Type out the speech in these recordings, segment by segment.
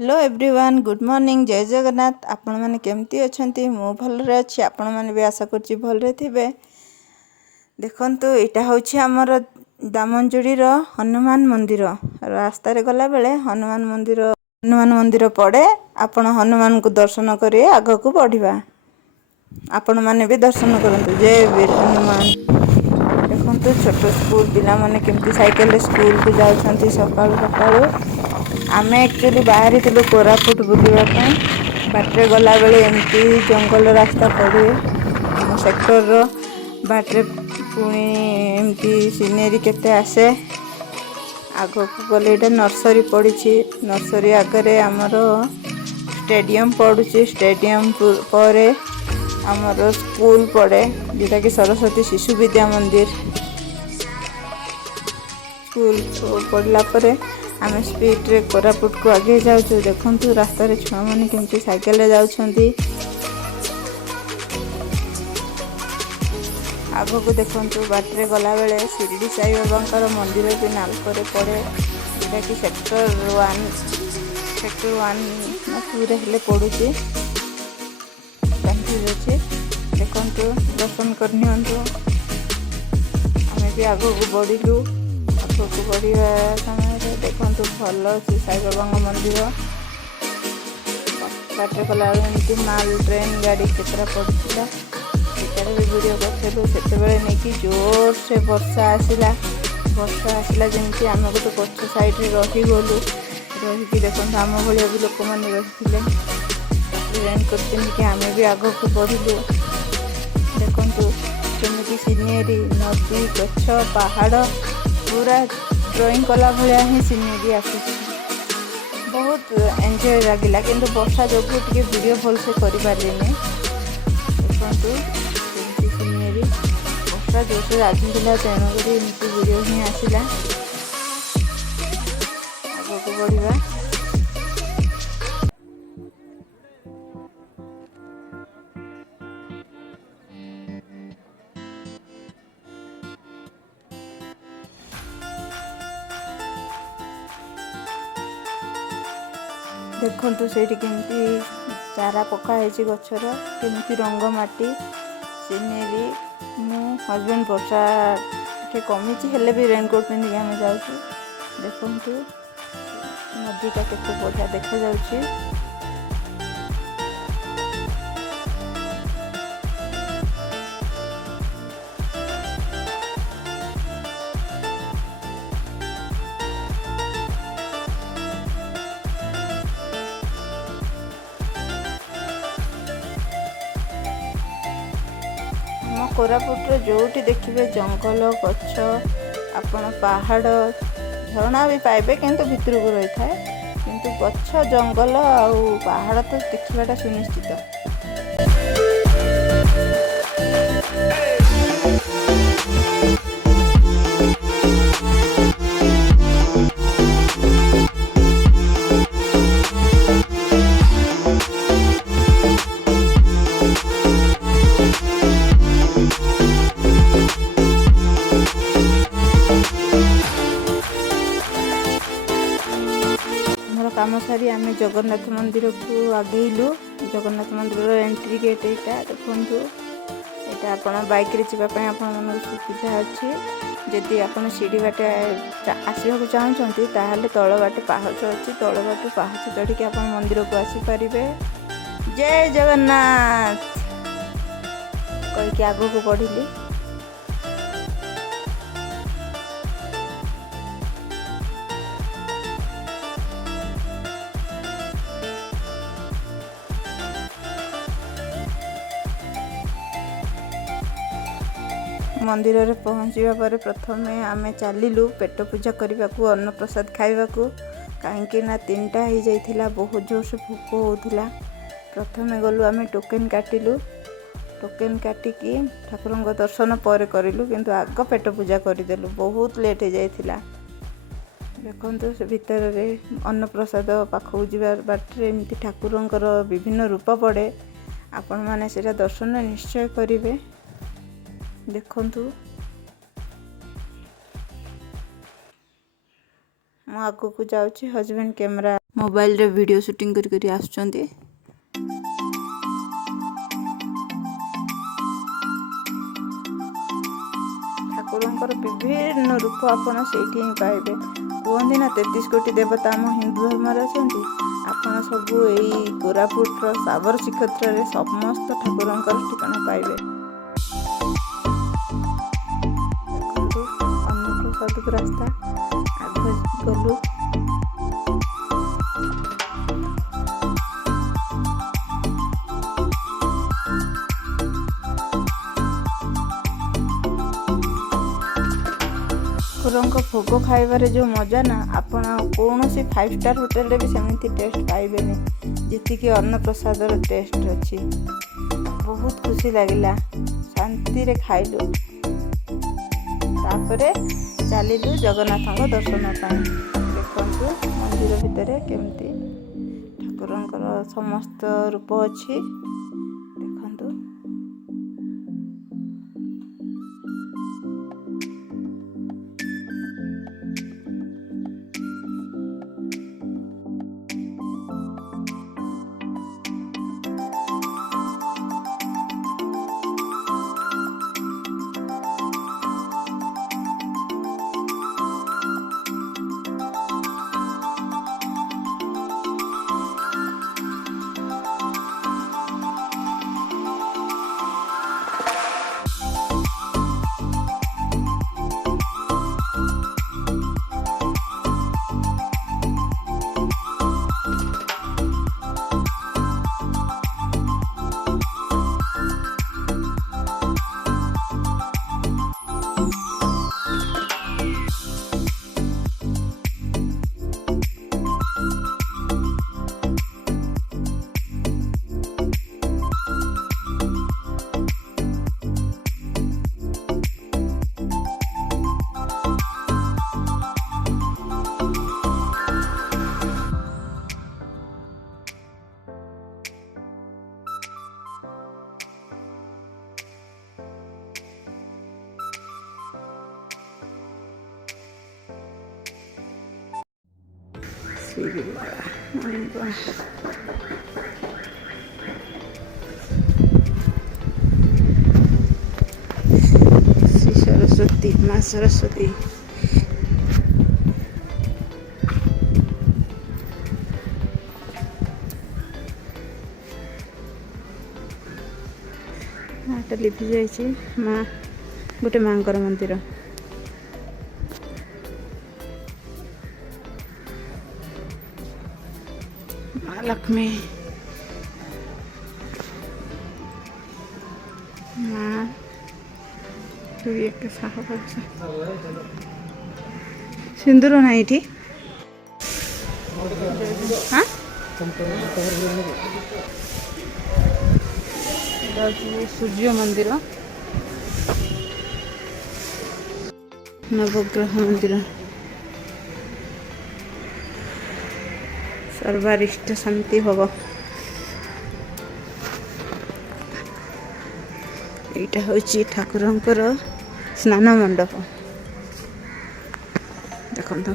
Hello everyone good morning जय जगन्नाथ आपण मैंने केमती अच्छा मु भलरे अच्छी आपण मैंने भी आशा करुँच भलरे थे। देखंतु एटा होछि हमर दामनजुड़ीर हनुमान मंदिर रास्ता रे गला बेले हनुमान मंदिर पड़े आपण हनुमान को दर्शन करे आग को बढ़िबा आपण मैंने भी दर्शन करंतु जय वीर हनुमान। देखंतु छोट स्कूल पिला माने केमती साइकिल स्कूल को जाउछंती सकाळु सकाळु आमे एक्चुअली बाहरी थिलु कोरापुट बुलिबा पई बाटरे गला बेले एमती जंगल रास्ता पड़े आम सेक्टर रो बाटरे पुणी एमती सीनेरी केते आसे आगो को गले एटा नर्सरी पड़ी नर्सरी आगरे आमर स्टेडियम पड़ुची स्टेडियम परे आमर स्कूल पड़े जोटा कि सरस्वती शिशु विद्या मंदिर स्कूल पढ़ला परे आम स्पीड रे कोरापुट को आगे जाऊँ। देखंतु रास्ता रे छुआ माने केमती साइकिल रे जाउछंती आगो को देखंतु बाटरे गला बेले शिरडी साई बाबा मंदिर भी नालकोरे पड़े जोटा कि सेक्टर 1 पूरे हेले पड़ुची कंफ्यूज अच्छे। देखंतु दर्शन करनियंतु आमे भी आगो को बढ़िलु आगो को बढ़िया समय देखंतु भल अच्छे साई बाबा मंदिर बाटरे गला एमती माल ट्रेन गाड़ी केतरा पड़ता सेटार भी वीडियो करथिलु सेते बेले नेकी जोर से वर्षा आसिला जमती आम गोटे पछ साइड रे रही गलु रही देखंतु आम भलिया भी लोक माने रहिथिले रेन करथिन कि आमे भी आगो को बढ़िलु। देखंतु केमती सीनेरी नदी गछ पहाड़ पूरा ड्राइंग कला भलिया ही सीनेरी आसुची बहुत एंजॉय लगिला किंतु वर्षा जोगु टिके वीडियो भल से करि पारलिनी। देखंतु केमती सीनेरी वर्षा जोर से आजिला तेणु करी एमती वीडियो ही आसिला आगो को बढ़िबा। देखंतु सेठी केमती चारा पका है गछर केमती रंग माटी सीनेरी मो हजबैंड वर्षा के कमी हेले भी रेनकोट पिंधिक आम जाऊँ। देखंतु नदी का केते बढ़िया देखा जाउछि कोरापुट जोटी देखिए जंगल गछ आपण पहाड़ झरणा भी पाइबे किंतु भितर को रही थाए किंतु गछ जंगल आउ पहाड़ तो देखिबाटा सुनिश्चित। काम सारी आम जगन्नाथ मंदिर को आगेलु जगन्नाथ मंदिर एंट्री गेट यहाँ देखु यहाँ आप बाइक रे जावाई आप सुविधा अच्छी जदि आप सीढ़ी बाटे आसवाक चाहते ताहले तल बाटे पाहच अच्छी तल बाटे पाहच चढ़ी आप मंदिर को आसीपारे। जय जगन्नाथ कहीकि आग को बढ़िली मंदिर रे पहुँचवा पर प्रथम आमे चलिलु पेट पूजा करने को अन्न प्रसाद खाइबा को कहीं ना 3टा हो जाइथिला बहुत जोर से भूख होउथिला। प्रथम गलु आमे टोकेन काटिलु टोकेन काटिकी ठाकुर दर्शन पर करिलु किंतु आग पेट पूजा करदेलु बहुत लेट हो जाइथिला। देखंतु से भितर रे अन्न प्रसाद पाखु जीवार बाटरे एमती ठाकुरंकर विभिन्न रूप पड़े आपण माने सेटा दर्शन निश्चय करिवे। देखंतु मु आगु को जाउछि हजबैंड कैमरा मोबाइल रे वीडियो शूटिंग करी आसुचंती। ठाकुरंकर विभिन्न रूप आपण सेठी ही पाइबे। कहते ना 33 कोटी देवता आम हिंदू धर्म अच्छा आपण सबू यही कोरापुट साबर श्रीक्षेत्र में समस्त ठाकुरंकर ठिकाना पाइबे। देखो अन्नप्रसाद को रास्ता आगे गलु ठाकुरंक भोग खाइबार जो मजा ना आपण कौन सी 5 स्टार होटेल भी सेमती टेस्ट पाइबेनि जी अन्न प्रसाद टेस्ट अच्छी। बहुत खुशी लगिला शांति रे खाइलु तापरे चलिलु जगन्नाथ दर्शन पाई। देखु मंदिर भितर केमती ठाकुरंकर समस्त रूप अच्छी देखु। श्री सरस्वती माँ सरस्वती लिपि जाइए माँ गोटे माँ मंदिर। माँ लक्ष्मी माँ तू एक सिंदूर ना ये हाँ सूर्य मंदिर नवग्रह मंदिर सर्वारिष्ट शांति हब। यहाँ हूँ ठाकुरंकर स्नान मंडप देखो तो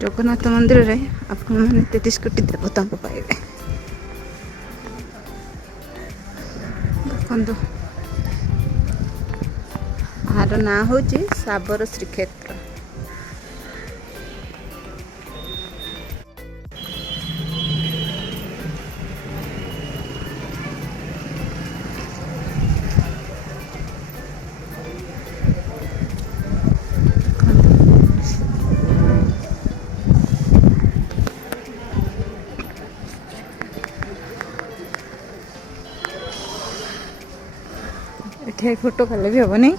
जगन्नाथ मंदिर रे आपण मैंने 33 कोटी देवता को पाइबे। देखो आर ना हूँ साबर श्रीक्षेत्र। ये फोटो कले भी हम नहीं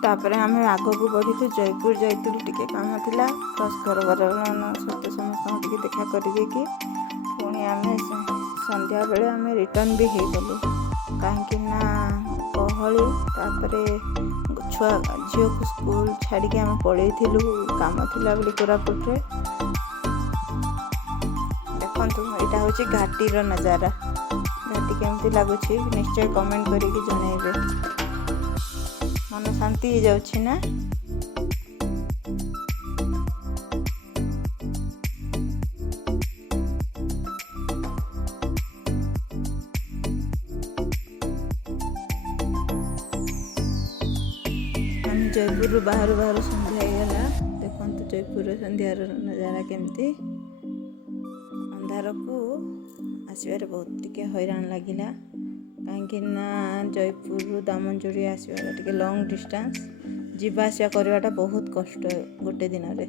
तापर आम आग को बढ़ी जयपुर जाइलु टिके काम थिला प्लस घर घर सत्य समस्त देखा करके पुणी आम संध्या बेले आम रिटर्न भी हो गलु कहीं गहली छुआ झील को स्कूल छाड़ी आम पलैलु कम थिला बोली कोरापुट रे। देखंतु एटा होची घाटीर नजारा। घाटी केमती लगुच निश्चय कमेंट करके जनइबे। मन शांति हो जाउछि ना। जयपुर बाहर बाहर संध्या होगा। देखो जयपुर संध्यार नजारा केमती। अंधार को आसबार बहुत टिके हैरान लगिला कहीं जयपुर दामनजुड़ी आसबार टिके लॉन्ग डिस्टेंस जीवा आसिया करवाटा बहुत कष्ट गोटे दिन रे।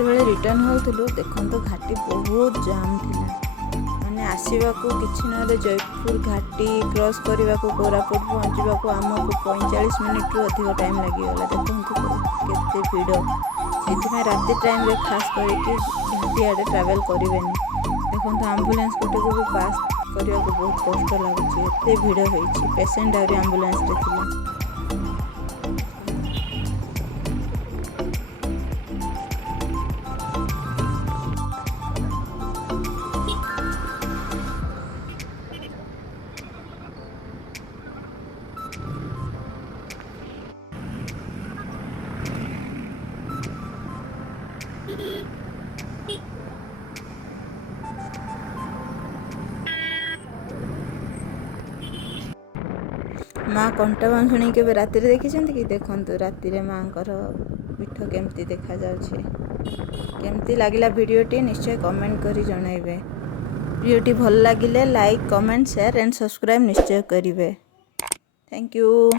बेले रिटर्न होलु देखो घाटी बहुत जाम थिला माने आसीबा को किछि न जयपुर घाटी क्रॉस करने को कोरापुट पहुँचवा को आमको 45 मिनिट रु अधिक टाइम लगिगला। देखो केते भीड़ से राति टाइम रे खास करके घाटी आड़े ट्रैवल करें। देखो एम्बुलेंस गोटे को भी पास करने को बहुत कष्ट लगुच एते भीड़ होइछि। पेशेंट आउरी एम्बुलेंस रे थिला। माँ कंटा बांधुणी के राति देखी कि देखो राति माँ पीठ केमती देखा जाउछे। केमती लगिला वीडियोटी निश्चय कमेंट करी जनइबे। वीडियोटी भल लगिले like comment share and subscribe निश्चय करिवे। Thank you.